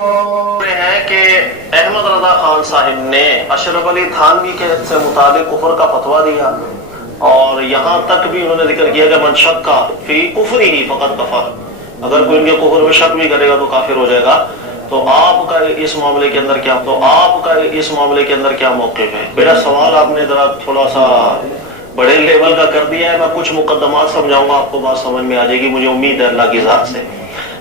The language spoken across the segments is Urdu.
ہے کہ احمد رضا خان صاحب نے اشرف علی تھانوی کے سے متعلق کفر کا فتویٰ دیا، اور یہاں تک بھی انہوں نے ذکر کیا کہ من شک کا فی کفر ہی فقط کفر، اگر کوئی ان کے کفر میں شک بھی کرے گا تو کافر ہو جائے گا۔ تو آپ کا اس معاملے کے اندر کیا موقف ہے؟ میرا سوال آپ نے ذرا تھوڑا سا بڑے لیول کا کر دیا ہے، میں کچھ مقدمات سمجھاؤں گا، آپ کو بات سمجھ میں آ جائے گی، مجھے امید ہے اللہ کی ذات سے۔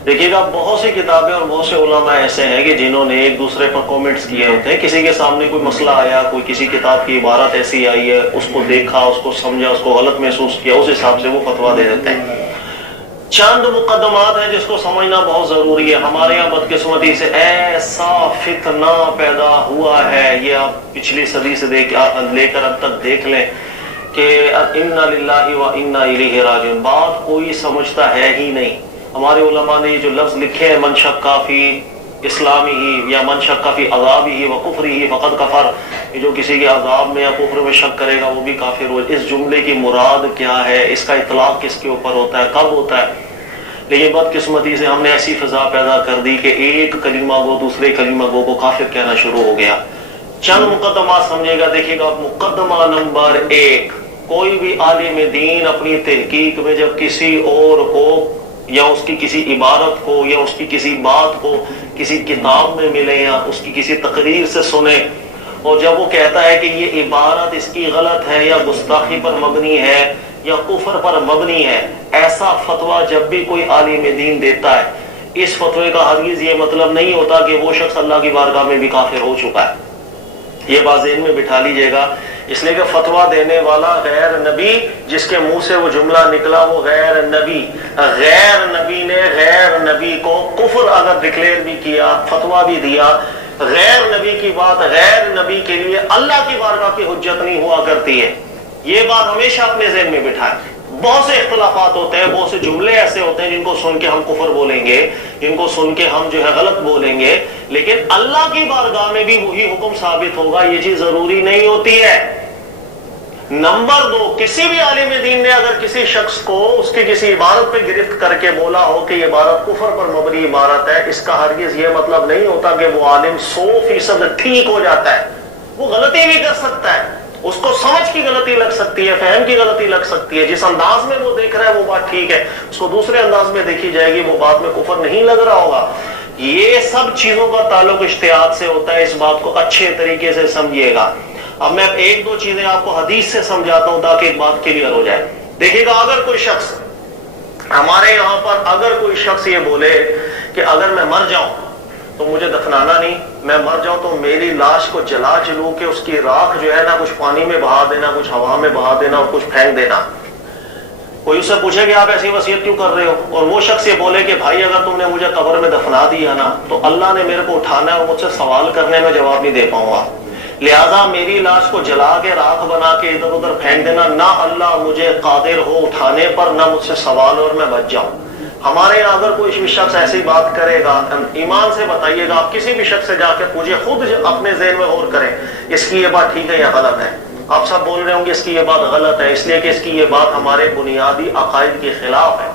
دیکھیے گا، بہت سی کتابیں اور بہت سے علماء ایسے ہیں کہ جنہوں نے ایک دوسرے پر کومنٹس کیے ہوتے ہیں، کسی کے سامنے کوئی مسئلہ آیا، کوئی کسی کتاب کی عبارت ایسی آئی ہے، اس کو دیکھا، اس کو سمجھا، اس کو غلط محسوس کیا، اس حساب سے وہ فتویٰ دے دیتے ہیں۔ چند مقدمات ہیں جس کو سمجھنا بہت ضروری ہے۔ ہمارے یہاں بدقسمتی سے ایسا فتنہ پیدا ہوا ہے، یہ آپ پچھلی صدی سے لے کر اب تک دیکھ لیں کہ انا للہ و انا الیہ راجعون، بات کوئی سمجھتا ہے ہی نہیں۔ ہمارے علماء نے یہ جو لفظ لکھے ہیں من شک فی اسلامی ہی یا من شک فی عذابی ہی و کفری ہی فقد کفر، یہ جو کسی کے عذاب میں یا کفر میں شک کرے گا وہ بھی کافر ہو۔ اس جملے کی مراد کیا ہے، اس کا اطلاق کس کے اوپر ہوتا ہے، کب ہوتا ہے؟ لیکن بدقسمتی سے ہم نے ایسی فضا پیدا کر دی کہ ایک کلمہ گو دوسرے کلمہ گو کو کافر کہنا شروع ہو گیا۔ چند مقدمات سمجھے گا، دیکھیے گا۔ مقدمہ نمبر 1، کوئی بھی عالم دین اپنی تحقیق میں جب کسی اور کو یا اس کی کسی عبارت کو یا اس کی کسی بات کو کسی کتاب میں ملے یا اس کی کسی تقریر سے سنے، اور جب وہ کہتا ہے کہ یہ عبارت اس کی غلط ہے یا گستاخی پر مبنی ہے یا کفر پر مبنی ہے، ایسا فتویٰ جب بھی کوئی عالم دین دیتا ہے، اس فتوے کا ہرگز یہ مطلب نہیں ہوتا کہ وہ شخص اللہ کی بارگاہ میں بھی کافر ہو چکا ہے۔ یہ بات ذہن میں بٹھا لیجئے گا، اس لیے کہ فتویٰ دینے والا غیر نبی، جس کے منہ سے وہ جملہ نکلا وہ غیر نبی نے غیر نبی کو کفر اگر ڈکلیئر بھی کیا، فتویٰ بھی دیا، غیر نبی کی بات غیر نبی کے لیے اللہ کی بارگاہ کی حجت نہیں ہوا کرتی ہے۔ یہ بات ہمیشہ اپنے ذہن میں بٹھائیں۔ بہت سے اختلافات ہوتے ہیں، بہت سے جملے ایسے ہوتے ہیں جن کو سن کے ہم کفر بولیں گے، جن کو سن کے ہم غلط بولیں گے، لیکن اللہ کی بارگاہ میں بھی وہی حکم ثابت ہوگا، یہ چیز ضروری نہیں ہوتی ہے۔ نمبر 2، کسی بھی عالم دین نے اگر کسی شخص کو اس کی کسی عبارت پہ گرفت کر کے بولا ہو کہ یہ عبارت کفر پر مبنی عبارت ہے، اس کا ہرگز یہ مطلب نہیں ہوتا کہ وہ عالم 100% ٹھیک ہو جاتا ہے۔ وہ غلطی بھی کر سکتا ہے، اس کو سمجھ کی غلطی لگ سکتی ہے، فہم کی غلطی لگ سکتی ہے، جس انداز میں وہ دیکھ رہا ہے وہ بات ٹھیک ہے، اس کو دوسرے انداز میں دیکھی جائے گی، وہ بات میں کفر نہیں لگ رہا ہوگا۔ یہ سب چیزوں کا تعلق اجتہاد سے ہوتا ہے، اس بات کو اچھے طریقے سے سمجھیے گا۔ اب میں ایک دو چیزیں آپ کو حدیث سے سمجھاتا ہوں تاکہ ایک بات کلیئر ہو جائے۔ دیکھیے گا، اگر کوئی شخص ہمارے یہاں پر اگر کوئی شخص یہ بولے کہ اگر میں مر جاؤں تو مجھے دفنانا نہیں، میں مر جاؤں تو میری لاش کو جلا جلو کے اس کی راکھ جو ہے نا کچھ پانی میں بہا دینا، کچھ ہوا میں بہا دینا اور کچھ پھینک دینا۔ کوئی اس سے پوچھے کہ آپ ایسی وصیت کیوں کر رہے ہو، اور وہ شخص یہ بولے کہ بھائی اگر تم نے مجھے قبر میں دفنا دیا نا تو اللہ نے میرے کو اٹھانا ہے اور مجھ سے سوال کرنے میں جواب نہیں دے پاؤں گا، لہذا میری لاش کو جلا کے راکھ بنا کے ادھر ادھر پھینک دینا، نہ اللہ مجھے قادر ہو اٹھانے پر، نہ مجھ سے سوال اور میں بچ جاؤں۔ ہمارے یہاں اگر کوئی شخص ایسی بات کرے گا، ایمان سے بتائیے گا، آپ کسی بھی شخص سے جا کے پوچھیں، خود اپنے ذہن میں غور کریں اس کی یہ بات ٹھیک ہے یا غلط ہے۔ آپ سب بول رہے ہوں گے اس کی یہ بات غلط ہے، اس لیے کہ اس کی یہ بات ہمارے بنیادی عقائد کے خلاف ہے۔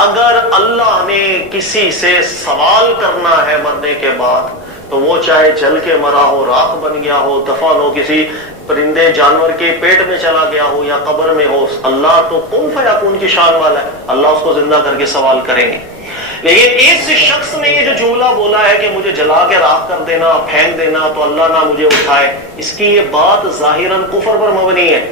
اگر اللہ نے کسی سے سوال کرنا ہے مرنے کے بعد تو وہ چاہے جل کے مرا ہو، راکھ بن گیا ہو، دفن ہو، کسی پرندے جانور کے پیٹ میں چلا گیا ہو یا قبر میں ہو، اللہ تو کن فیکون کی شان والا ہے، اللہ اس کو زندہ کر کے سوال کریں گے۔ لیکن اس شخص نے یہ جو جملہ بولا ہے کہ مجھے جلا کے راکھ کر دینا، پھینک دینا تو اللہ نہ مجھے اٹھائے، اس کی یہ بات ظاہراً کفر پر مبنی ہے،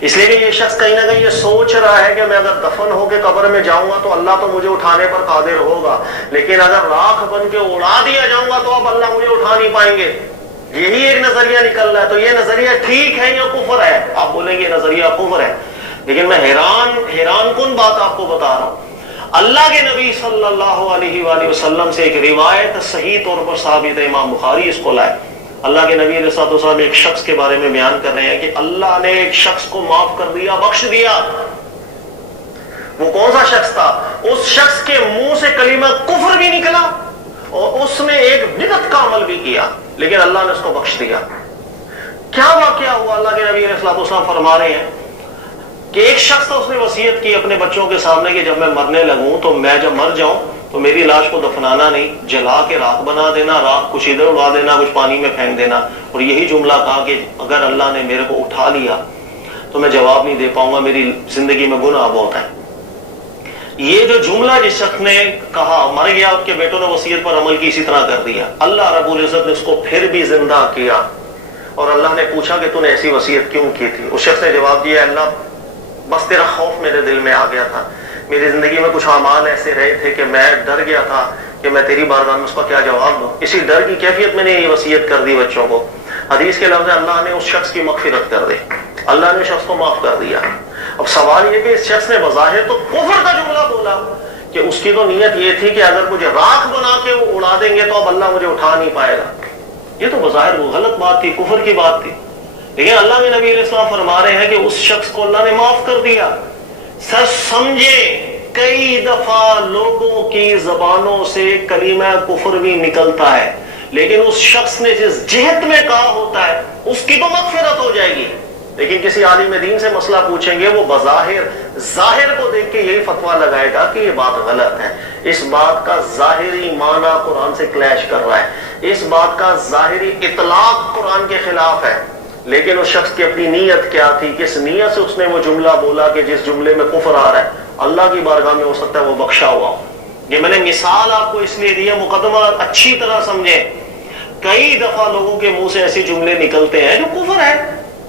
اس لیے کہ یہ شخص کہیں نہ کہیں یہ سوچ رہا ہے کہ میں اگر دفن ہو کے قبر میں جاؤں گا تو اللہ تو مجھے اٹھانے پر قادر ہوگا، لیکن اگر راکھ بن کے اڑا دیا جاؤں گا تو اب اللہ مجھے اٹھا نہیں پائیں گے۔ یہی ایک نظریہ نکل رہا ہے، تو یہ نظریہ ٹھیک ہے یا کفر ہے؟ آپ بولیں گے یہ نظریہ کفر ہے، لیکن میں حیران کن بات آپ کو بتا رہا ہوں۔ اللہ کے نبی صلی اللہ علیہ وآلہ وسلم سے ایک روایت صحیح طور پر ثابت ہے، امام بخاری اس کو لائے۔ اللہ کے نبی علیہ الصلوۃ والسلام ایک شخص کے بارے میں بیان کر رہے ہیں کہ اللہ نے ایک شخص کو معاف کر دیا، بخش دیا۔ وہ کون سا شخص تھا؟ اس شخص کے منہ سے کلمہ کفر بھی نکلا اور اس نے ایک بدعت کا عمل بھی کیا، لیکن اللہ نے اس کو بخش دیا۔ کیا واقعہ ہوا؟ اللہ کے نبی علیہ الصلوۃ والسلام فرما رہے ہیں کہ ایک شخص تھا، اس نے وصیت کی اپنے بچوں کے سامنے کہ جب میں مرنے لگوں تو میں جب مر جاؤں تو میری لاش کو دفنانا نہیں، جلا کے راکھ بنا دینا، راکھ کچھ ادھر اڑا دینا، کچھ پانی میں پھینک دینا، اور یہی جملہ کہا کہ اگر اللہ نے میرے کو اٹھا لیا تو میں جواب نہیں دے پاؤں گا، میری زندگی میں گناہ بہت ہے۔ یہ جو جملہ جس شخص نے کہا، مر گیا، اس کے بیٹوں نے وصیت پر عمل کی، اسی طرح کر دیا، اللہ رب العزت نے اس کو پھر بھی زندہ کیا، اور اللہ نے پوچھا کہ تو نے ایسی وصیت کیوں کی تھی؟ اس شخص نے جواب دیا، اللہ بس تیرا خوف میرے دل میں آ گیا تھا، میری زندگی میں کچھ اعمال ایسے رہے تھے کہ میں ڈر گیا تھا کہ میں تیری بارگاہ میں اس کا کیا جواب دوں، اسی ڈر کی کیفیت میں نے یہ وصیت کر دی بچوں کو۔ حدیث کے لفظ ہے اللہ نے اس شخص کی مغفرت کر دی، اللہ نے اس شخص کو معاف کر دیا۔ اب سوال یہ کہ اس شخص نے بظاہر تو کفر کا جملہ بولا، کہ اس کی تو نیت یہ تھی کہ اگر مجھے راکھ بنا کے وہ اڑا دیں گے تو اب اللہ مجھے اٹھا نہیں پائے گا، یہ تو بظاہر وہ غلط بات تھی، کفر کی بات تھی، لیکن اللہ کے نبی علیہ السلام فرما رہے ہیں کہ اس شخص کو اللہ نے معاف کر دیا۔ سچ سمجھے کئی دفعہ لوگوں کی زبانوں سے کلمہ کفر بھی نکلتا ہے، لیکن اس شخص نے جس جہت میں کہا ہوتا ہے اس کی تو مغفرت ہو جائے گی، لیکن کسی عالم دین سے مسئلہ پوچھیں گے، وہ بظاہر ظاہر کو دیکھ کے یہی فتویٰ لگائے گا کہ یہ بات غلط ہے، اس بات کا ظاہری معنی قرآن سے کلیش کر رہا ہے، اس بات کا ظاہری اطلاق قرآن کے خلاف ہے، لیکن اس شخص کی اپنی نیت کیا تھی، کس نیت سے اس نے وہ جملہ بولا کہ جس جملے میں کفر آ رہا ہے، اللہ کی بارگاہ میں ہو سکتا ہے وہ بخشا ہوا ہو۔ یہ میں نے مثال آپ کو اس لیے دی ہے، مقدمہ اچھی طرح سمجھیں، کئی دفعہ لوگوں کے منہ سے ایسے جملے نکلتے ہیں جو کفر ہے،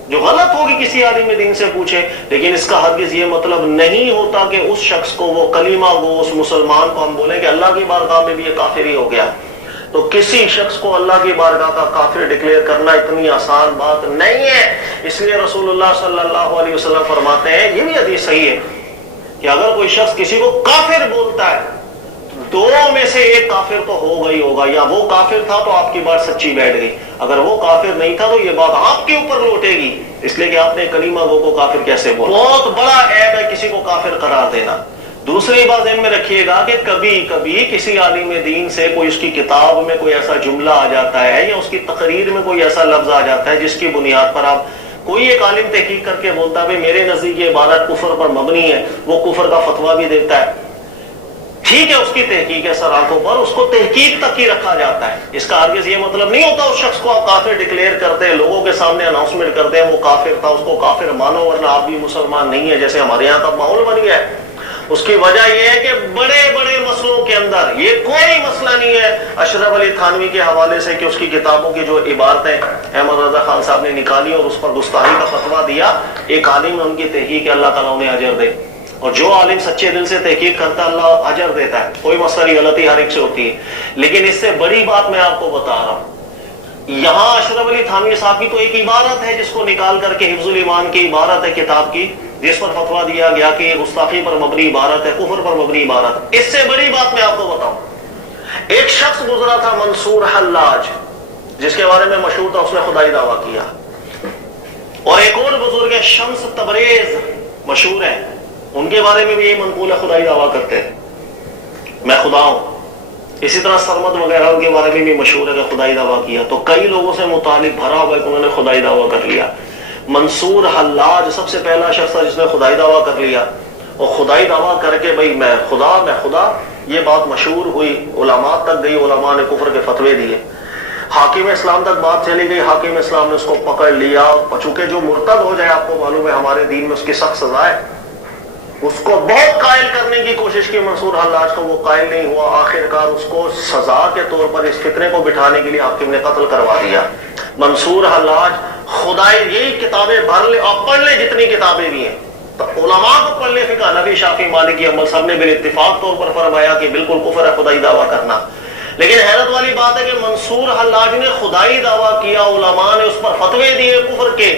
جو غلط ہوگی، کسی عالم دین سے پوچھے، لیکن اس کا ہرگز یہ مطلب نہیں ہوتا کہ اس شخص کو، وہ کلمہ گو، اس مسلمان کو ہم بولیں کہ اللہ کی بارگاہ میں بھی یہ کافر ہی ہو گیا۔ تو کسی شخص کو اللہ کی بارگاہ کا کافر ڈکلیئر کرنا اتنی آسان بات نہیں ہے، اس لیے رسول اللہ صلی اللہ علیہ وسلم فرماتے ہیں، یہ بھی حدیث صحیح ہے، کہ اگر کوئی شخص کسی کو کافر بولتا ہے، دو میں سے ایک کافر تو ہوگا ہی ہوگا، یا وہ کافر تھا تو آپ کی بات سچی بیٹھ گئی، اگر وہ کافر نہیں تھا تو یہ بات آپ کے اوپر لوٹے گی، اس لیے کہ آپ نے کلمہ گو کو کافر کیسے بولا۔ بہت بڑا عیب ہے کسی کو کافر قرار دینا۔ دوسری بات ذہن میں رکھیے گا کہ کبھی کبھی کسی عالم دین سے کوئی اس کی کتاب میں کوئی ایسا جملہ آ جاتا ہے، یا اس کی تقریر میں کوئی ایسا لفظ آ جاتا ہے جس کی بنیاد پر آپ، کوئی ایک عالم تحقیق کر کے بولتا ہے میرے نزدیک یہ عبارت کفر پر مبنی ہے، وہ کفر کا فتویٰ بھی دیتا ہے، ٹھیک ہے، اس کی تحقیق ہے سر آنکھوں پر، اس کو تحقیق تک ہی رکھا جاتا ہے، اس کا ہرگز یہ مطلب نہیں ہوتا اس شخص کو آپ کافر ڈکلیئر کرتے ہیں، لوگوں کے سامنے اناؤنسمنٹ کرتے ہیں وہ کافر تھا، اس کو کافر مانو ورنہ آپ بھی مسلمان نہیں ہے، جیسے ہمارے یہاں کا ماحول بن گیا ہے۔ اس کی وجہ یہ ہے کہ بڑے بڑے مسئلوں کے اندر یہ کوئی مسئلہ نہیں ہے، اشرف علی تھانوی کے حوالے سے کہ اس کی کتابوں کی جو عبارتیں احمد رضا خان صاحب نے نکالی اور اس پر گستاخی کا فتویٰ دیا، ایک عالم نے ان کی تحقیق ہے، اللہ تعالیٰ انہیں اجر دے، اور جو عالم سچے دل سے تحقیق کرتا ہے اللہ اجر دیتا ہے، کوئی مسئلہ نہیں، غلطی ہر ایک سے ہوتی ہے، لیکن اس سے بڑی بات میں آپ کو بتا رہا ہوں، یہاں اشرف علی تھانوی صاحب کی تو ایک عبارت ہے جس کو نکال کر کے حفظ الایمان کی عبارت ہے کتاب کی، جس پر فتویٰ دیا گیا کہ یہ گستاخی پر مبنی عبارت ہے، کفر پر مبنی عبارت۔ اس سے بڑی بات میں آپ کو بتاؤں، ایک شخص گزرا تھا منصور حلاج، جس کے بارے میں مشہور تھا اس نے خدائی دعویٰ کیا، اور ایک اور بزرگ ہے شمس تبریز، مشہور ہے، ان کے بارے میں بھی یہی منقول ہے، خدائی دعویٰ کرتے ہیں میں خدا ہوں۔ اسی طرح سرمد وغیرہ ان کے بارے میں بھی مشہور ہے کہ خدائی دعویٰ کیا، تو کئی لوگوں سے متعلق بھرا ہوا ہے کہ انہوں نے خدائی دعویٰ کر لیا۔ منصور حلاج سب سے پہلا شخص تھا جس نے خدائی دعویٰ کر لیا، اور خدائی دعویٰ کر کے بھئی میں خدا، یہ بات مشہور ہوئی، علماء تک گئی، علماء نے کفر کے فتوے دیے، حاکم اسلام تک بات چلی گئی، حاکم اسلام نے اس کو پکڑ لیا، چونکہ جو مرتد ہو جائے آپ کو معلوم ہے ہمارے دین میں اس کی سخت سزا ہے، اس کو بہت قائل کرنے کی کوشش کی منصور حلاج کو، وہ قائل نہیں ہوا، آخر کار اس کو سزا کے طور پر اس فتنے کو بٹھانے کے لیے حاکم نے قتل کروا دیا۔ منصور حلاج خدائی یہی کتابیں بھر لے اور پڑھ لے جتنی کتابیں بھی ہیں، تو علماء کو پڑھ لے، فقہ حنفی شافعی مالکی احمد سب نے بالاتفاق طور پر فرمایا کہ بالکل کفر ہے خدائی دعویٰ کرنا، لیکن حیرت والی بات ہے کہ منصور حلاج نے خدائی دعویٰ کیا، علماء نے اس پر فتوے دیے کفر کے،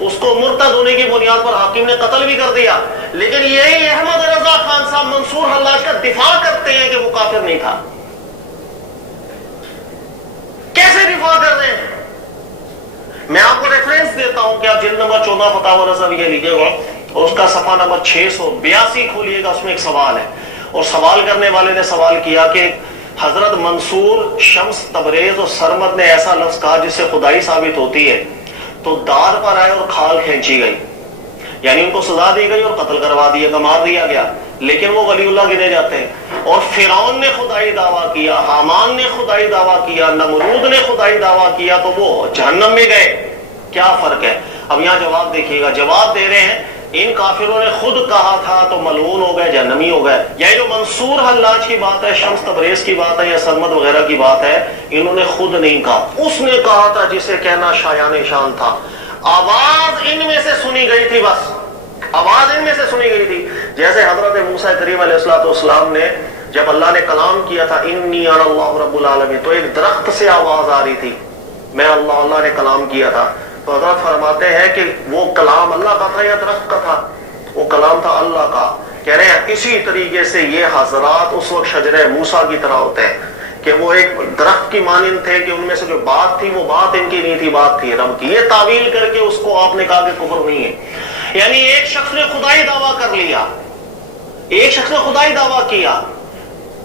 اس کو مرتد ہونے کی بنیاد پر حاکم نے قتل بھی کر دیا، لیکن یہی احمد رضا خان صاحب منصور حلاج کا دفاع کرتے ہیں کہ وہ کافر نہیں تھا۔ کیسے دفاع کر رہے ہیں؟ میں آپ کو ریفرنس دیتا ہوں کہ آپ جلد نمبر 14 فتاوی رضویہ لیجیے گا اور اس کا صفحہ نمبر 682 کھولیے گا، اس میں ایک سوال ہے، اور سوال کرنے والے نے سوال کیا کہ حضرت منصور، شمس تبریز اور سرمد نے ایسا لفظ کہا جس سے خدائی ثابت ہوتی ہے، تو دار پر آئے اور کھال کھینچی گئی، یعنی ان کو سزا دی گئی اور قتل کروا دیا گیا، مار دیا گیا، لیکن وہ ولی اللہ گنے جاتے ہیں۔ اور فرعون نے خدائی دعویٰ کیا، حامان نے خدائی دعویٰ کیا، نمرود نے خدائی دعویٰ کیا، تو وہ جہنم میں گئے۔ کیا فرق ہے؟ اب یہاں جواب دیکھیے گا، جواب دے رہے ہیں ان کافروں نے خود کہا تھا تو ملعون ہو گئے، جہنمی ہو گئے۔ یہ جو منصور حلاج کی بات ہے، شمس تبریز کی بات ہے یا سرمد وغیرہ کی بات ہے، انہوں نے خود نہیں کہا، اس نے کہا تھا جسے کہنا شایان شان تھا۔ آواز ان میں سے سنی گئی تھی، بس آواز ان میں سے سنی گئی تھی۔ جیسے حضرت موسیٰ کریم علیہ السلام نے جب اللہ نے کلام کیا تھا انی انا اللہ رب العالمین، تو ایک درخت سے آواز آ رہی تھی، میں اللہ نے کلام کیا تھا۔ تو حضرت فرماتے ہیں کہ وہ کلام اللہ کا تھا یا درخت کا تھا؟ وہ کلام تھا اللہ کا۔ کہہ رہے ہیں اسی طریقے سے یہ حضرات اس وقت شجرہ موسیٰ کی طرح ہوتے ہیں کہ وہ ایک درخت کی مانند تھے، کہ ان میں سے جو بات تھی وہ بات ان کی نہیں تھی، بات تھی رب کی۔ یہ تعویل کر کے اس کو آپ نے کہا کہ کفر نہیں ہے۔ یعنی ایک شخص نے خدائی دعویٰ کر لیا، ایک شخص نے خدائی دعویٰ کیا،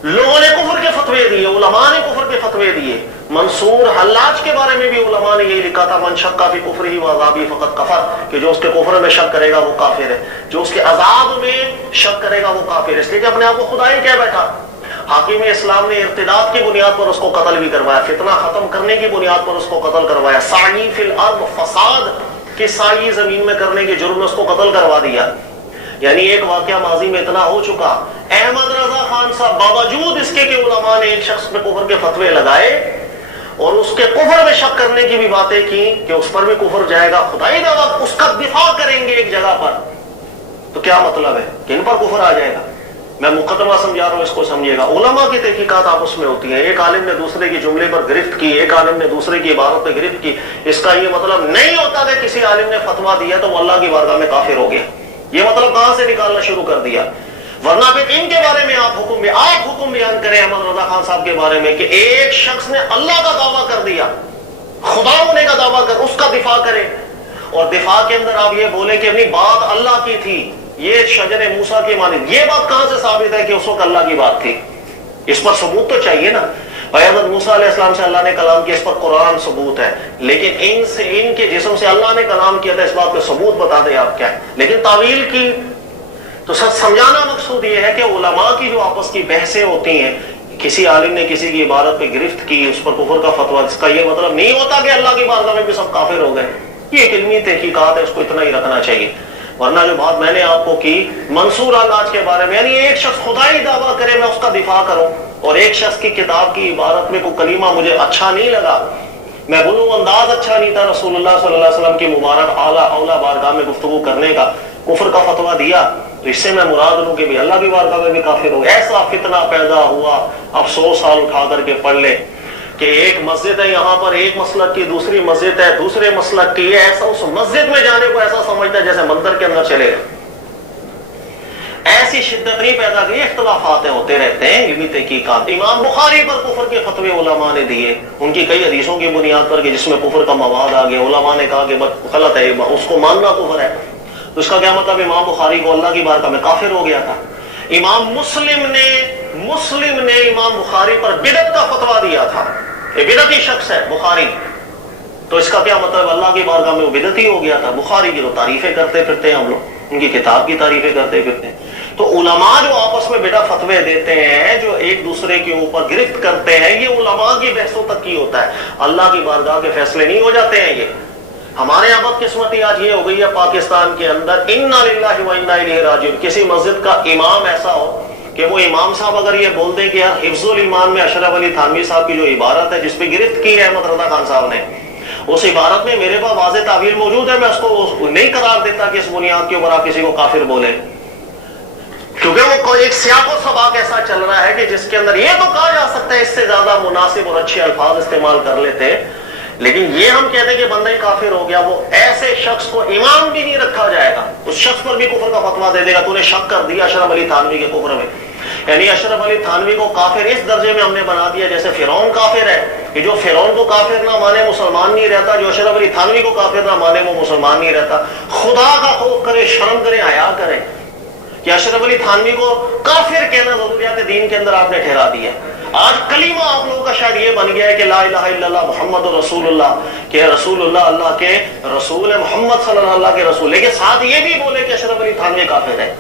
لوگوں نے کفر کے فتوے دیے، علماء نے کفر کے فتوے دیے۔ منصور حلاج کے بارے میں بھی علماء نے یہی لکھا تھا من شک فی کفرہ و عذابہ فقد کفر، کہ جو اس کے کفر میں شک کرے گا وہ کافر ہے، جو اس کے عذاب میں شک کرے گا وہ کافر ہے، اس لیے کہ اپنے آپ کو خدائی کہہ بیٹھا۔ حاکم اسلام نے ارتداد کی بنیاد پر اس کو قتل بھی کروایا، فتنہ ختم کرنے کی بنیاد پر اس کو قتل کروایا، سعی فی الارض، فساد کی سعی زمین میں کرنے کے جرم میں اس کو قتل کروا دیا۔ یعنی ایک واقعہ ماضی میں اتنا ہو چکا، احمد رضا خان صاحب باوجود اس کے کہ علماء نے ایک شخص پہ کفر کے فتوے لگائے اور اس کے کفر میں شک کرنے کی بھی باتیں کی کہ اس پر بھی کفر جائے گا، خدائی دعویٰ اس کا دفاع کریں گے ایک جگہ پر، تو کیا مطلب ہے کہ ان پر کفر آ جائے گا؟ میں مقدمہ سمجھا رہا ہوں، اس کو سمجھیے گا۔ علماء کی تحقیقات آپس میں ہوتی ہیں، ایک عالم نے دوسرے کی جملے پر گرفت کی، ایک عالم نے دوسرے کی عبارت پہ گرفت کی، اس کا یہ مطلب نہیں ہوتا کہ کسی عالم نے فتویٰ دیا تو وہ اللہ کی بارگاہ میں کافر ہو گیا۔ یہ مطلب کہاں سے نکالنا شروع کر دیا؟ ورنہ پھر ان کے بارے میں آپ حکم بیان کریں احمد رضا خان صاحب کے بارے میں کہ ایک شخص نے اللہ کا دعویٰ کر دیا، خدا ہونے کا دعویٰ کر، اس کا دفاع کرے، اور دفاع کے اندر آپ یہ بولے کہ اپنی بات اللہ کی تھی، یہ شجر موسیٰ کی مانند۔ یہ بات کہاں سے ثابت ہے کہ اس وقت اللہ کی بات تھی؟ اس پر ثبوت تو چاہیے نا۔ بھائی حضرت موسیٰ علیہ السلام سے اللہ نے کلام کیا، اس پر قرآن ثبوت ہے، لیکن ان کے جسم سے اللہ نے کلام کیا تھا، اس بات پہ ثبوت بتا دیں آپ کیا ہے۔ لیکن تعویل کی تو سچ سمجھانا مقصود یہ ہے کہ علماء کی جو آپس کی بحثیں ہوتی ہیں، کسی عالم نے کسی کی عبارت پہ گرفت کی، اس پر کفر کا فتویٰ، اس کا یہ مطلب نہیں ہوتا کہ اللہ کی بارگاہ میں بھی سب کافر ہو گئے۔ یہ ایک علمی تحقیقات ہے، اس کو اتنا ہی رکھنا چاہیے۔ ورنہ جو بات میں نے آپ کو کی منصور حلاج کے بارے میں، یعنی ایک شخص خدائی دعویٰ کرے میں اس کا دفاع کروں، اور ایک شخص کی کتاب کی عبارت میں کوئی کلمہ مجھے اچھا نہیں لگا، میں بولوں انداز اچھا نہیں تھا رسول اللہ صلی اللہ علیہ وسلم کی مبارک اولا بارگاہ میں گفتگو کرنے کا، کفر کا فتویٰ دیا، تو اس سے میں مراد لوں کہ بھی اللہ کی بارگاہ میں بھی کافر ہو۔ ایسا فتنہ پیدا ہوا، اب 100 سال اٹھا کر کے پڑھ لے کہ ایک مسجد ہے یہاں پر ایک مسلک کی، دوسری مسجد ہے دوسرے مسلک کی، ایسا اس مسجد میں جانے کو ایسا سمجھتا ہے جیسے مندر کے اندر چلے گا۔ ایسی شدت نہیں پیدا کی، اختلافات ہوتے رہتے ہیں، علمی تحقیقات۔ امام بخاری پر کفر کے فتوے علماء نے دیے، ان کی کئی حدیثوں کی بنیاد پر کہ جس میں کفر کا مواد آ گیا، علماء نے کہا کہ غلط ہے، اس کو ماننا کفر ہے۔ تو اس کا کیا مطلب؟ امام بخاری کو اللہ کی بارگاہ میں کافر ہو گیا تھا۔ امام مسلم نے امام بخاری پر بدعت کا فتویٰ دیا تھا، یہ بدعتی شخص ہے بخاری، تو اس کا کیا مطلب؟ اللہ کی بارگاہ میں وہ بدعتی ہو گیا تھا۔ بخاری کی تو تعریفیں کرتے پھرتے ہیں ہم لوگ، ان کی کتاب کی تعریفیں کرتے پھرتے ہیں۔ تو علماء جو آپس میں بدعت فتوے دیتے ہیں، جو ایک دوسرے کے اوپر گرفت کرتے ہیں، یہ علماء کی بحثوں تک کی ہوتا ہے، اللہ کی بارگاہ کے فیصلے نہیں ہو جاتے ہیں۔ یہ ہمارے یہاں بدقسمتی آج یہ ہو گئی ہے پاکستان کے اندر، انا للہ و انا الیہ راجعون، کسی مسجد کا امام ایسا ہو کہ وہ امام صاحب اگر یہ بول دیں کہ یار حفظ الایمان میں اشرف علی تھانوی صاحب کی جو عبارت ہے جس پہ گرفت کی ہے احمد رضا خان صاحب نے، اس عبارت میں میرے پاس واضح تعویل موجود ہے، میں اس کو نہیں قرار دیتا کہ اس بنیاد کے اوپر آپ کسی کو کافر بولیں، کیونکہ وہ ایک سیاق و سباق ایسا چل رہا ہے کہ جس کے اندر یہ تو کہا جا سکتا ہے، اس سے زیادہ مناسب اور اچھے الفاظ استعمال کر لیتے، لیکن یہ ہم کہتے ہیں کہ بندہ ہی کافر ہو گیا، وہ ایسے شخص کو امام بھی نہیں رکھا جائے گا، اس شخص پر بھی کفر کا فتویٰ دے دے گا، تو نے شک کر دیا اشرف علی تھانوی کے کفر میں۔ یعنی اشرف علی تھانوی کو کافر اس درجے میں ہم نے بنا دیا جیسے فرعون کافر ہے، کہ جو فرعون کو کافر نہ مانے مسلمان نہیں رہتا، جو اشرف علی تھانوی کو کافر نہ مانے وہ مسلمان نہیں رہتا۔ خدا کا خوف کرے، شرم کرے، حیا کرے کہ اشرف علی تھانوی کو کافر کہنا ضروریات دین کے اندر آپ نے ٹھہرا دیا۔ آج کلمہ آپ لوگوں کا شاید یہ بن گیا ہے کہ لا الہ الا اللہ محمد رسول اللہ، کہ رسول اللہ اللہ کے رسول ہے، محمد صلی اللہ اللہ کے رسول، لیکن ساتھ یہ بھی بولے کہ اشرف علی تھانوی کافر ہے.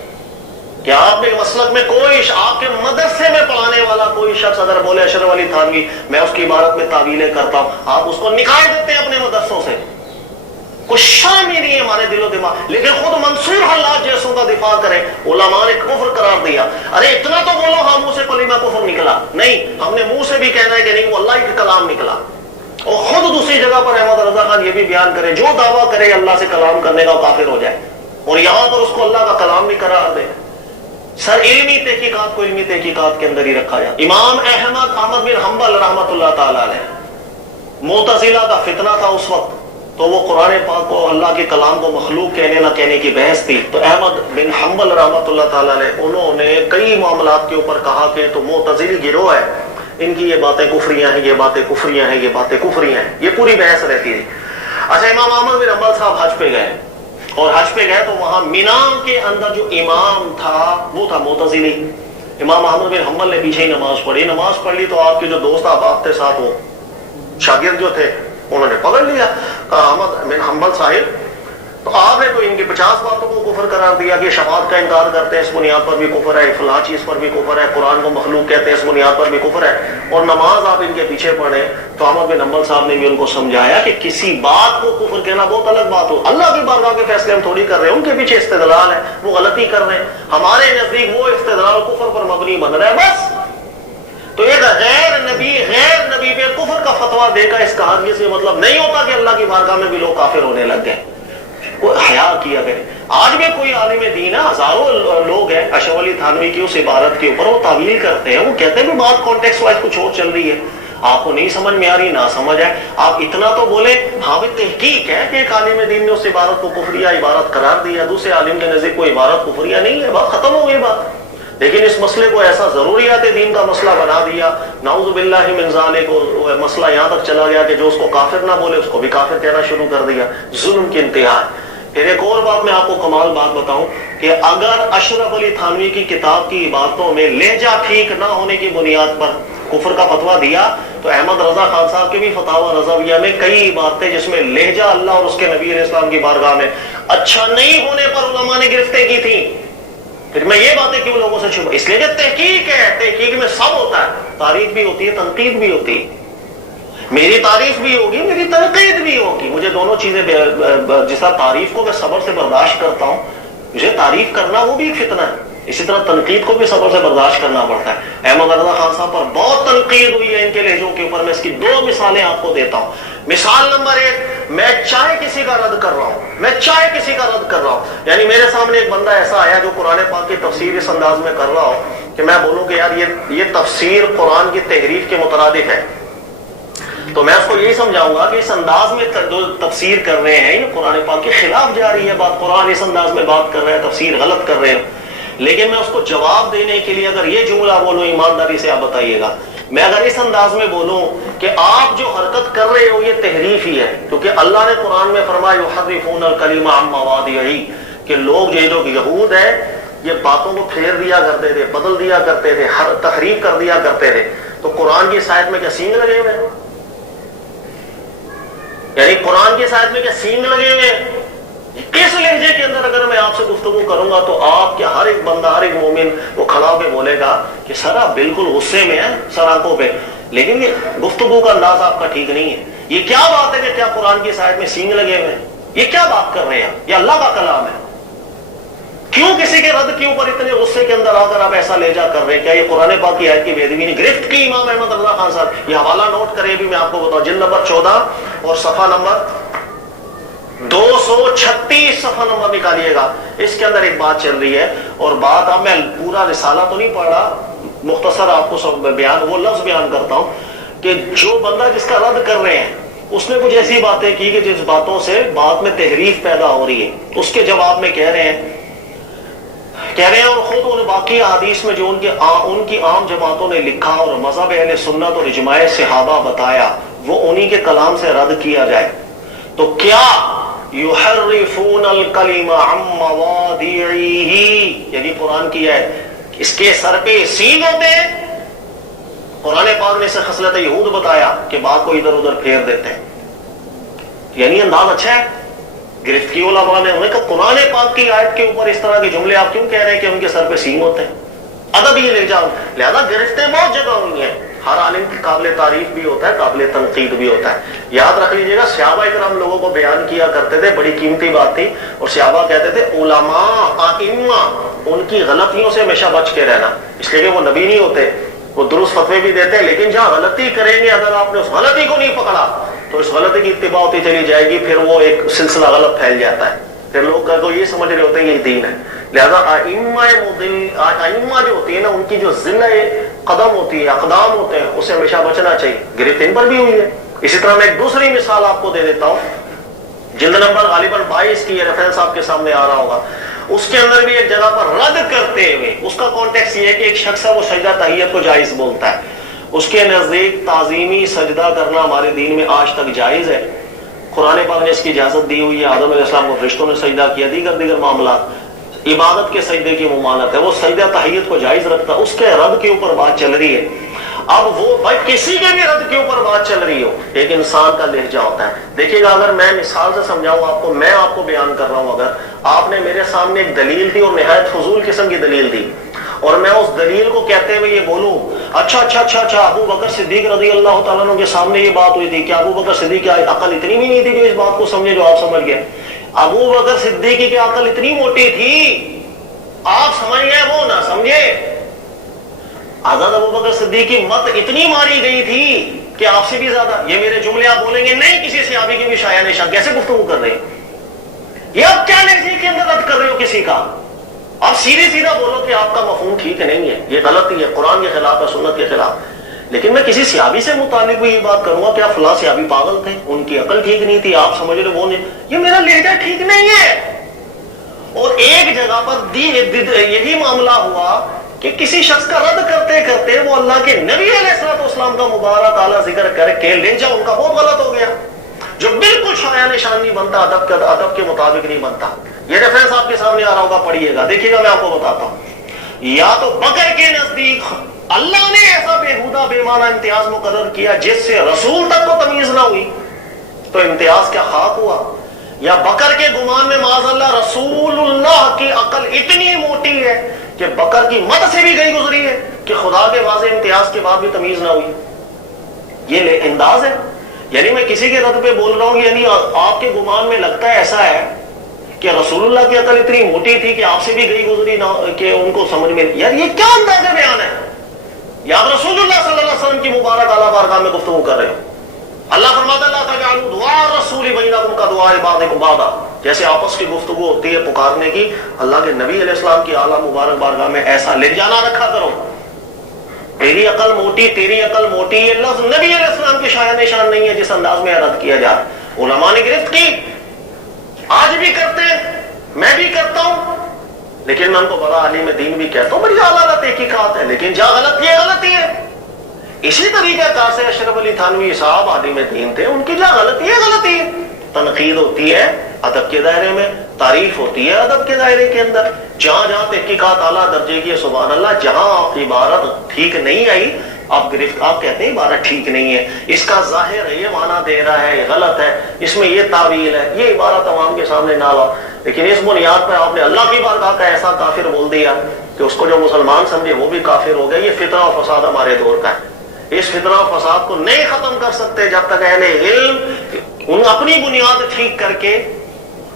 کہ آپ کے مسلک میں کوئی آپ کے مدرسے میں پڑھانے والا کوئی شخص اگر بولے اشرف علی تھانوی میں اس کی عبارت میں تعویلیں کرتا ہوں، آپ اس کو نکال دیتے ہیں اپنے مدرسوں سے. کچھ شرم ہی نہیں ہے ہمارے دل و دماغ. لیکن خود منصور حلاج جیسوں کا دفاع کرے، علماء نے کفر قرار دیا. ارے اتنا تو بولو ہاں منہ سے کلمہ کفر نکلا نہیں، ہم نے منہ سے بھی کہنا ہے کہ نہیں وہ اللہ کا کلام نکلا. اور خود دوسری جگہ پر احمد رضا خان یہ بھی بیان کرے جو دعویٰ کرے اللہ سے کلام کرنے کا کافر ہو جائے، اور یہاں پر اس کو اللہ کا کلام بھی قرار دے. سر علمی تحقیقات کو علمی تحقیقات کے اندر ہی رکھا جائے. امام احمد بن حنبل رحمۃ اللہ تعالی علیہ، معتزلہ کا فتنہ تھا اس وقت، تو وہ قرآن پاک کو اللہ کے کلام کو مخلوق کہنے نہ کہنے کی بحث تھی. تو احمد بن حنبل رحمۃ اللہ تعالی علیہ انہوں نے کئی معاملات کے اوپر کہا کہ تو معتزلی گروہ ہے، ان کی یہ باتیں کفریاں ہیں، یہ باتیں کفریاں ہیں، یہ باتیں کفریاں ہیں. یہ پوری بحث رہتی تھی. اچھا، امام احمد بن حنبل صاحب حج پہ گئے، اور حج پہ گئے تو وہاں مینا کے اندر جو امام تھا وہ تھا معتزلی. امام احمد بن حنبل نے پیچھے ہی نماز پڑھ لی تو آپ کے جو دوست احباب تھے ساتھ، وہ شاگرد جو تھے انہوں نے پکڑ لیا احمد بن حنبل صاحب. تو آپ نے تو ان کی 50 باتوں کو کفر قرار دیا کہ شفاعت کا انکار کرتے ہیں، اس بنیاد پر بھی کفر ہے، فلاں چیز پر بھی کفر ہے، قرآن کو مخلوق کہتے ہیں اس بنیاد پر بھی کفر ہے، اور نماز آپ ان کے پیچھے پڑھیں. تو احمد بن حنبل صاحب نے بھی ان کو سمجھایا کہ کسی بات کو کفر کہنا بہت الگ بات ہو. اللہ کی بارگاہ کے فیصلے ہم تھوڑی کر رہے ہیں، ان کے پیچھے استدلال ہے، وہ غلطی کر رہے ہیں. ہمارے نزدیک وہ استدلال کفر پر مبنی بن رہا ہے بس. تو ایک غیر نبی پہ کفر کا فتویٰ دے کر اس کہانی سے مطلب نہیں ہوتا کہ اللہ کی بارگاہ میں بھی لوگ کافر ہونے لگ گئے. کوئی حیا کیا کرے. آج بھی کوئی عالم دین ہے، ہزاروں لوگ ہیں اشرف علی تھانوی کی اس عبارت کے اوپر وہ تعویل کرتے ہیں، وہ کہتے ہیں کہ بات کانٹیکسٹ وائز کچھ اور چل رہی ہے، آپ کو نہیں سمجھ میں آ رہی، نہ سمجھ آئے. آپ اتنا تو بولے ہاں بھی تحقیق ہے کہ ایک عالم دین نے اس عبارت کو کفریہ عبارت قرار دیا، دوسرے عالم کے نزدیک کوئی عبارت کفریہ نہیں ہے، بات ختم ہو گئی بات. لیکن اس مسئلے کو ایسا ضروریات دین کا مسئلہ بنا دیا، نعوذ باللہ من ذالک، مسئلہ یہاں تک چلا گیا کہ جو اس کو کافر نہ بولے اس کو بھی کافر کہنا شروع کر دیا. ظلم کی انتہا. پھر ایک اور بات میں آپ کو کمال بات بتاؤں کہ اگر اشرف علی تھانوی کی کتاب کی عبارتوں میں لہجہ ٹھیک نہ ہونے کی بنیاد پر کفر کا فتویٰ دیا تو احمد رضا خان صاحب کے بھی فتاوی رضویہ میں کئی عبارتیں جس میں لہجہ اللہ اور اس کے نبی علیہ السلام کی بارگاہ میں اچھا نہیں ہونے پر علماء نے گرفتیں کی تھی. پھر میں یہ باتیں کیوں لوگوں سے چھپا؟ اس لیے کہ تحقیق ہے، تحقیق میں سب ہوتا ہے، تعریف بھی ہوتی ہے، تنقید بھی ہوتی ہے. میری تعریف بھی ہوگی، میری تنقید بھی ہوگی. مجھے دونوں چیزیں، جس طرح تعریف کو میں صبر سے برداشت کرتا ہوں، مجھے تعریف کرنا وہ بھی ایک فتنہ ہے، اسی طرح تنقید کو بھی صبر سے برداشت کرنا پڑتا ہے. احمد رضا خان صاحب پر بہت تنقید ہوئی ہے ان کے لہجوں کے اوپر. میں اس کی 2 مثالیں آپ کو دیتا ہوں. مثال نمبر 1، میں چاہے کسی کا رد کر رہا ہوں، یعنی میرے سامنے ایک بندہ ایسا آیا جو قرآن پاک کی تفسیر اس انداز میں کر رہا ہو کہ میں بولوں کہ یار یہ تفسیر قرآن کی تحریف کے مترادف ہے، تو میں اس کو یہی سمجھاؤں گا کہ اس انداز میں جو تفسیر کر رہے ہیں یہ قرآن پاک کے خلاف جا رہی ہے بات. قرآن اس انداز میں بات کر رہے ہیں، تفسیر غلط کر رہے ہیں. لیکن میں اس کو جواب دینے کے لیے اگر یہ جملہ بولوں، ایمانداری سے آپ بتائیے گا، میں اگر اس انداز میں بولوں کہ آپ جو حرکت کر رہے ہو یہ تحریف ہی ہے، کیونکہ اللہ نے قرآن میں فرمایا یحرفون الکلم عن مواضعہ، کہ لوگ جو یہود ہیں یہ باتوں کو پھیر دیا کرتے تھے، بدل دیا کرتے تھے، تحریف کر دیا کرتے تھے. تو قرآن کی اس آیت میں کیا سینگ لگے ہوئے ہیں؟ یعنی قرآن کی اس آیت میں کیا سینگ لگے ہوئے ہیں؟ کس لہجے کے اندر اگر میں آپ سے گفتگو کروں گا تو آپ کے ہر ایک بندہ، ہر ایک مومن وہ کھڑا ہو کے بولے گا کہ سر آپ بالکل غصے میں ہیں، سر آنکھوں پہ، لیکن یہ گفتگو کا انداز آپ کا ٹھیک نہیں ہے. یہ کیا بات ہے کہ کیا قرآن کی اس آیت میں سینگ لگے ہوئے ہیں؟ یہ کیا بات کر رہے ہیں؟ یہ اللہ کا کلام ہے. کیوں کسی کے رد کے اوپر اتنے غصے کے اندر آ کر آپ ایسا لہجہ کر رہے ہیں؟ کیا یہ قرآن پاک کی آیت کی بے ادبی نہیں؟ گرفت کی امام احمد رضا خان صاحب. یہ حوالہ نوٹ کرے بھی، میں آپ کو بتاؤں، جلد نمبر 14 اور صفحہ نمبر 236 صفحہ نمبر نکالیے گا. اس کے اندر ایک بات چل رہی ہے، اور بات اب میں پورا رسالہ تو نہیں پڑھ رہا، مختصر آپ کو سب بیان، وہ لفظ بیان کرتا ہوں کہ جو بندہ جس کا رد کر رہے ہیں اس نے کچھ ایسی باتیں کی کہ جس باتوں سے بات میں تحریف پیدا ہو رہی ہے. اس کے جواب میں کہہ رہے ہیں اور خود ان باقی احادیث میں جو ان کی عام جماعتوں نے لکھا اور مذہب اہل سنت اور اجماع صحابہ بتایا وہ انہی کے کلام سے رد کیا جائے. تو کیا یحرفون الکلم عن مواضعہ، یعنی قرآن کی ہے اس کے سر پہ سینگ ہوتے ہیں؟ قرآن پاک نے اسے خصلت یہود بتایا کہ بات کو ادھر ادھر پھیر دیتے ہیں. یعنی انداز اچھا ہے. گرفت کی علماء نے انہیں کہا قرآن پاک کی آیت کے اوپر اس طرح کے جملے آپ کیوں کہہ رہے ہیں کہ ان کے سر پہ سینگ ہوتے ہیں؟ ادب یہ لے جاؤ. لہذا گرفتیں بہت جگہ ہوئی ہیں. ہر عالم کی قابل تعریف بھی ہوتا ہے، قابل تنقید بھی ہوتا ہے. یاد رکھ لیجیے گا صحابہ اکرام لوگوں کو بیان کیا کرتے تھے، بڑی قیمتی بات تھی. اور صحابہ کہتے تھے علماء ائمہ ان کی غلطیوں سے ہمیشہ بچ کے رہنا، اس لیے کہ وہ نبی نہیں ہوتے، وہ درست فتوے بھی دیتے ہیں، لیکن جہاں غلطی کریں گے اگر آپ نے اس غلطی کو نہیں پکڑا تو اس غلطی کی اتباع ہوتی چلی جائے گی، پھر وہ ایک سلسلہ غلط پھیل جاتا ہے، پھر لوگ کو یہ سمجھ رہے ہوتے ہیں یہ دین ہے. لہذا ائمہ جو ہوتی ہے نا، ان کی جو ذلہ قدم ہوتی ہے، اقدام ہوتے ہیں، اسے ہمیشہ بچنا چاہیے. گرفت ان پر بھی ہوئی ہے. اسی طرح میں ایک دوسری مثال آپ کو دے دیتا ہوں. جلد نمبر غالباً 22 کی ریفرنس آپ کے سامنے آ رہا ہوگا. اس کے اندر بھی ایک جگہ پر رد کرتے ہوئے، اس کا کانٹیکس یہ ہے کہ ایک شخص ہے وہ سجدہ تحیت کو جائز بولتا ہے. اس کے نزدیک تعظیمی سجدہ کرنا ہمارے دین میں آج تک جائز ہے. قرآن پاک نے اس کی اجازت دی ہوئی ہے. آدم علیہ السلام کو فرشتوں نے سجدہ کیا، دیگر معاملات عبادت کے سجدے کی ممانعت ہے. وہ سجدہ تحیت کو جائز رکھتا ہے. اس کے رد کے اوپر بات چل رہی ہے. اب وہ بھائی کسی کے بھی رد کے اوپر بات چل رہی ہو، ایک انسان کا لہجہ ہوتا ہے. دیکھیے گا اگر میں مثال سے سمجھاؤں آپ کو، میں آپ کو بیان کر رہا ہوں، اگر آپ نے میرے سامنے ایک دلیل دی اور نہایت فضول قسم کی دلیل دی، اور میں اس دلیل کو کہتے ہوئے یہ بولوں اچھا ابو بکر صدیق رضی اللہ تعالیٰ عنہ کے سامنے یہ بات ہوئی تھی، کہ ابو بکر صدیق کی عقل اتنی بھی نہیں تھی جو اس بات کو سمجھے جو آپ سمجھ گئے. ابو بکر صدیق کی عقل اتنی موٹی تھی، آپ سمجھ گئے وہ نہ سمجھے. حضرت ابو بکر صدیق کی مت اتنی ماری گئی تھی کہ آپ سے بھی زیادہ. یہ میرے جملے آپ بولیں گے نہیں کسی صحابی کی بھی شایع نشان، کیسے گفتگو کر رہے ہیں؟ یہ آپ کیا لہجے کے اندر رد کر رہے ہو کسی کا؟ آپ سیدھا بولو کہ آپ کا مفہوم ٹھیک نہیں ہے، یہ غلطی ہے، قرآن کے خلاف ہے، سنت کے خلاف. لیکن میں کسی صحابی سے متعلق بھی یہ بات کروں گا کہ آپ فلاں صحابی پاگل تھے، ان کی عقل ٹھیک نہیں تھی، آپ سمجھ رہے وہ نہیں، یہ میرا لہجہ ٹھیک نہیں ہے. اور ایک جگہ پر یہی معاملہ ہوا کہ کسی شخص کا رد کرتے کرتے وہ اللہ کے نبی علیہ الصلوۃ والسلام کا مبارک اعلیٰ ذکر کر کے لہجہ ان کا بہت غلط ہو گیا، جو بالکل شایع نشان نہیں بنتا، ادب کے مطابق نہیں بنتا. یہ ریفرنس آپ کے سامنے آ رہا ہوگا، پڑھیے گا، دیکھیے گا. میں آپ کو بتاتا ہوں. یا تو بکر کے نزدیک اللہ نے ایسا بےہودہ بے معنی امتیاز مقرر کیا جس سے رسول تک کو تمیز نہ ہوئی، تو امتیاز کیا خاک ہوا. یا بکر کے گمان میں معاذ اللہ رسول اللہ کی عقل اتنی موٹی ہے کہ بکر کی مت سے بھی گئی گزری ہے کہ خدا کے واضح امتیاز کے بعد بھی تمیز نہ ہوئی. یہ انداز ہے. یعنی میں کسی کے رد پہ بول رہا ہوں، یعنی آپ کے گمان میں لگتا ہے ایسا ہے کہ رسول اللہ کی عقل اتنی موٹی تھی کہ آپ سے بھی گئی گزری نہ کہ ان کو سمجھ میں. یار یہ کیا انداز بیان ہے؟ یا آپ رسول اللہ صلی اللہ علیہ وسلم کی مبارک اعلیٰ بارگاہ میں گفتگو کر رہے ہو. اللہ فرماتا ہے لا تجعلوا دعاء الرسول بینکم کدعاء بعضکم بعضا. جیسے آپس کی گفتگو ہوتی ہے پکارنے کی، اللہ کے نبی علیہ السلام کی اعلیٰ مبارک بارگاہ میں ایسا لہجہ نہ رکھا کرو. تیری عقل موٹی، تیری عقل موٹی، یہ لفظ نبی علیہ السلام کی شایع نشان نہیں ہے جس انداز میں رد کیا جا رہا. علماء نے گرفت کی، آج بھی کرتے ہیں، میں بھی کرتا ہوں، لیکن میں ان کو بڑا عالم دین بھی کہتا ہوں، بڑی اعلیٰ تحقیقات ہے، لیکن جہاں غلطی ہے غلطی ہے. اسی طریقہ کار سے اشرف علی تھانوی صاحب عالم دین تھے، ان کی جہاں غلطی ہے غلطی ہے. تنقید ہوتی ہے ادب کے دائرے میں، تعریف ہوتی ہے ادب کے دائرے کے اندر. جہاں جہاں تحقیقات اعلیٰ درجے کی ہے سبحان اللہ، جہاں عبارت ٹھیک نہیں آئی آپ کہتے ہیں عبارت ٹھیک نہیں ہے، اس کا ظاہر ہے یہ معنی دے رہا ہے، یہ غلط ہے، اس میں یہ تعویل ہے، یہ عبارت عوام کے سامنے نہ لاؤ. لیکن اس بنیاد پر آپ نے اللہ کی بارگاہ کا ایسا کافر بول دیا کہ اس کو جو مسلمان سمجھے وہ بھی کافر ہو گیا. یہ فتنہ و فساد ہمارے دور کا ہے. اس فتنہ و فساد کو نہیں ختم کر سکتے جب تک اہل علم ان اپنی بنیاد ٹھیک کر کے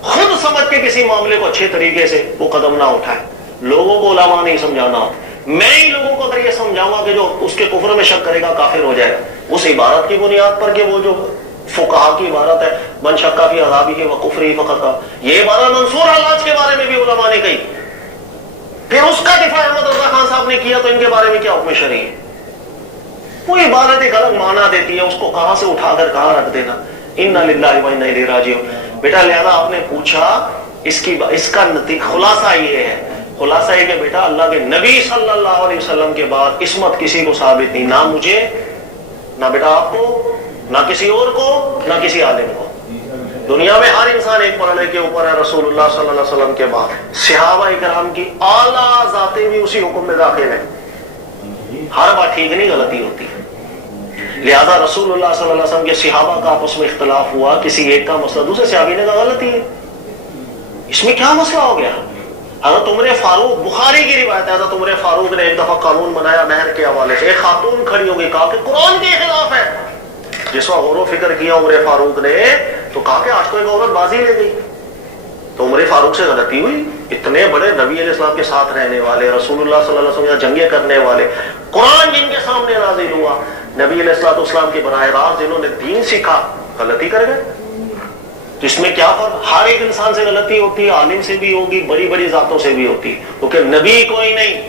خود سمجھ کے کسی معاملے کو اچھے طریقے سے وہ قدم نہ اٹھائے. لوگوں کو علماء نہیں سمجھانا ہو. میں ہی لوگوں کو اگر یہ سمجھاؤں گا کہ جو اس کے کفر میں شک کرے گا کافر ہو جائے اس عبارت کی بنیاد پر کہ وہ جو فقہا کی عبارت ہے من شک فی عذابہ وکفرہ فقط، یہ عبارت منصور حلاج کے بارے میں بھی علماء نے کہی. پھر اس کا دفاع احمد رضا خان صاحب نے کیا تو ان کے بارے میں کیا حکم شرعی ہے؟ وہ عبارت ایک الگ معنی دیتی ہے، اس کو کہاں سے اٹھا کر کہاں رکھ دینا. انا للہ و انا الیہ راجعون. بیٹا لہذا آپ نے پوچھا، اس کا خلاصہ یہ ہے، خلاصہ یہ کہ بیٹا اللہ کے نبی صلی اللہ علیہ وسلم کے بعد عصمت کسی کو ثابت نہیں، نہ مجھے، نہ بیٹا آپ کو، نہ کسی اور کو، نہ کسی عالم کو. دنیا میں ہر انسان ایک مرحلے کے اوپر ہے. رسول اللہ صلی اللہ علیہ وسلم کے بعد صحابہ کرام کی اعلیٰ ذاتیں بھی اسی حکم میں داخل ہیں. ہر بات ٹھیک نہیں، غلطی ہوتی ہے. لہذا رسول اللہ صلی اللہ علیہ وسلم کے صحابہ کا آپس میں اختلاف ہوا، کسی ایک کا مسئلہ، دوسرے صحابی نے کہا غلطی ہے، اس میں کیا مسئلہ ہو گیا؟ حضرت عمر فاروق، بخاری کی روایت ہے، حضرت عمر فاروق نے ایک دفعہ قانون بنایا مہر کے حوالے سے، ایک خاتون کھڑی ہو گئی، کہا کہ قرآن کے خلاف ہے۔ جس وقت غور و فکر کیا عمر فاروق نے تو کہا کہ آج تو ایک عورت بازی لے گئی۔ تو عمر فاروق سے غلطی ہوئی، اتنے بڑے نبی علیہ السلام کے ساتھ رہنے والے، رسول اللہ صلی اللہ علیہ وسلم جنگیں کرنے والے، قرآن جن کے سامنے نازل ہوا، نبی علیہ السلام کے براہ راست جنہوں نے دین سیکھا، غلطی کر گئے۔ تو اس میں کیا فرق؟ ہر ایک انسان سے غلطی ہوتی ہے، عالم سے بھی ہوگی، بڑی بڑی ذاتوں سے بھی ہوتی، کیونکہ نبی کوئی نہیں۔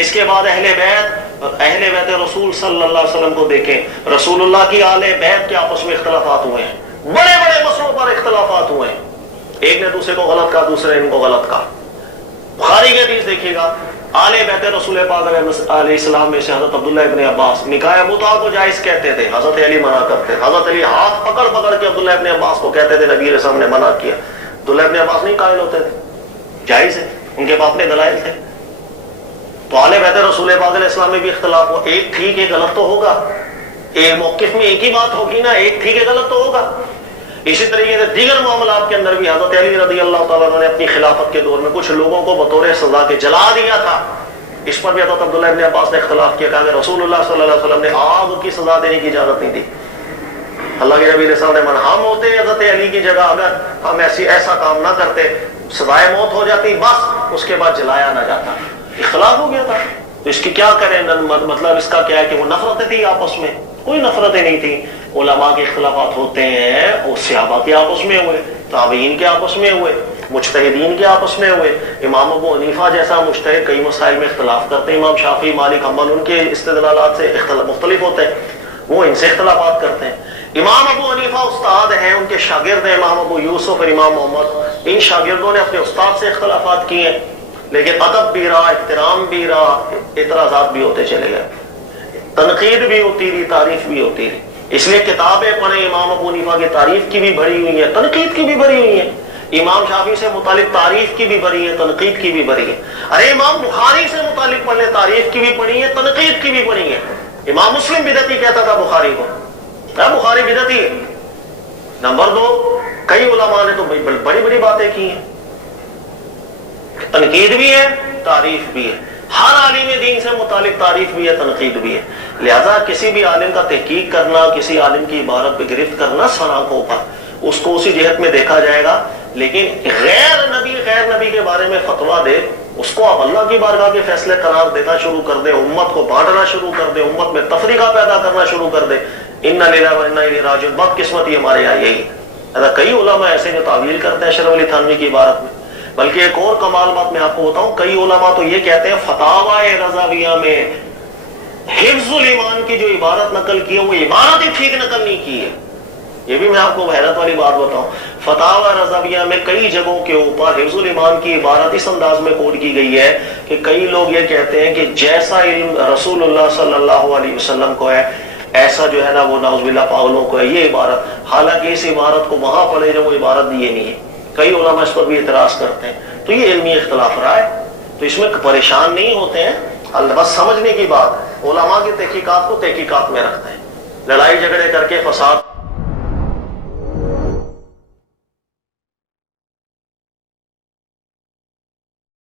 اس کے بعد اہل بیت رسول صلی اللہ علیہ وسلم کو دیکھیں، رسول اللہ کی اہل بیت کے آپس میں اختلافات ہوئے ہیں، بڑے بڑے مسئلوں پر اختلافات ہوئے ہیں، ایک نے دوسرے کو غلط کہا، دوسرے نے ان کو غلط کہا۔ بخاری کی حدیث دیکھیے گا، آل بیت رسول پاک علیہ السلام میں سے حضرت عبداللہ ابن عباس نکاح متعہ کو جائز کہتے تھے، حضرت علی منع کرتے، حضرت علی ہاتھ پکڑ پکڑ کے عبداللہ ابن عباس کو کہتے تھے نبی علیہ السلام نے منع کیا، عبداللہ ابن عباس نہیں قائل ہوتے تھے، جائز ہے، ان کے باپ نے دلائل تھے۔ تو آل بیت رسول پاک علیہ السلام میں بھی اختلاف ہوا، ایک ٹھیک ہے غلط تو ہوگا، ایک موقف میں ایک ہی بات ہوگی نا، ایک ٹھیک ہے غلط تو ہوگا۔ اسی طریقے سے دیگر معاملات کے اندر بھی حضرت علی رضی اللہ تعالیٰ عنہ نے اپنی خلافت کے دور میں کچھ لوگوں کو بطور سزا کے جلا دیا تھا، اس پر بھی حضرت عبداللہ ابن عباس نے اختلاف کیا، کہا کہ رسول اللہ صلی اللہ علیہ وسلم نے آگ کی سزا دینے کی اجازت نہیں دی، اللہ کے نبی علیہ السلام نے منع، ہم ہوتے حضرت علی کی جگہ اگر ہم ایسا کام نہ کرتے، سزائے موت ہو جاتی، بس اس کے بعد جلایا نہ جاتا، اختلاف ہو گیا تھا۔ تو اس کی کیا کریں؟ مطلب اس کا کیا ہے کہ وہ نفرتیں تھی آپس میں، کوئی نفرتیں نہیں تھی۔ علماء کے اختلافات ہوتے ہیں، اور صحابہ کے آپس میں ہوئے، تابعین کے آپس میں ہوئے، مجتہدین کے آپس میں ہوئے۔ امام ابو حنیفہ جیسا مجتہد کئی مسائل میں اختلاف کرتے ہیں، امام شافعی، مالک، حنبل، ان کے استدلالات سے مختلف ہوتے ہیں، وہ ان سے اختلافات کرتے ہیں۔ امام ابو حنیفہ استاد ہیں، ان کے شاگرد ہیں امام ابو یوسف اور امام محمد، ان شاگردوں نے اپنے استاد سے اختلافات کیے ہیں، لیکن ادب بھی رہا، احترام بھی رہا، اعتراضات بھی ہوتے چلے گئے، تنقید بھی ہوتی رہی، تعریف بھی ہوتی رہی۔ اس لیے کتابیں پڑھیں، امام ابو حنیفہ کی تعریف کی بھی بھری ہوئی ہیں، تنقید کی بھی بھری ہوئی ہیں، امام شافعی سے متعلق تعریف کی بھی بھری ہے، تنقید کی بھی بھری ہے۔ ارے امام بخاری سے متعلق پڑھ لیں، تعریف کی بھی پڑھی ہے، تنقید کی بھی پڑھی ہے۔ امام مسلم بدعتی کہتا تھا بخاری کو، بخاری بدعتی ہے۔ نمبر 2، کئی علماء نے تو بڑی بڑی باتیں کی ہیں، تنقید بھی ہے، تعریف بھی ہے۔ ہر عالم دین سے متعلق تعریف بھی ہے، تنقید بھی ہے۔ لہذا کسی بھی عالم کا تحقیق کرنا، کسی عالم کی عبارت پہ گرفت کرنا سناک ہوگا، اس کو اسی جہت میں دیکھا جائے گا۔ لیکن غیر نبی کے بارے میں فتویٰ دے، اس کو آپ اللہ کی بارگاہ کے فیصلے قرار دینا شروع کر دے، امت کو بانٹنا شروع کر دے، امت میں تفریقہ پیدا کرنا شروع کر دے، انا للہ و انا الیہ راجعون، بدقسمتی ہمارے یہاں یہی ہے۔ کئی علماء ایسے جو تعویل کرتے ہیں اشرف علی تھانوی کی عبارت میں۔ بلکہ ایک اور کمال بات میں آپ کو بتاؤں، کئی علماء تو یہ کہتے ہیں فتاوی رضاویہ میں حفظ الایمان کی جو عبارت نقل کی ہے وہ عبارت ہی ٹھیک نقل نہیں کی ہے۔ یہ بھی میں آپ کو حیرت والی بات بتاؤں، فتاوی رضاویہ میں کئی جگہوں کے اوپر حفظ الایمان کی عبارت اس انداز میں کوٹ کی گئی ہے کہ کئی لوگ یہ کہتے ہیں کہ جیسا علم رسول اللہ صلی اللہ علیہ وسلم کو ہے ایسا جو ہے نا وہ نعوذ باللہ پاگلوں کو ہے یہ عبارت، حالانکہ اس عبارت کو وہاں پڑھے جو وہ عبارت یہ نہیں ہے۔ کئی علماء اس پر بھی اعتراض کرتے ہیں، تو یہ علمی اختلاف رہا ہے، تو اس میں پریشان نہیں ہوتے ہیں، بس سمجھنے کی بات، علماء کی تحقیقات کو تحقیقات میں رکھتے ہیں، لڑائی جھگڑے کر کے فساد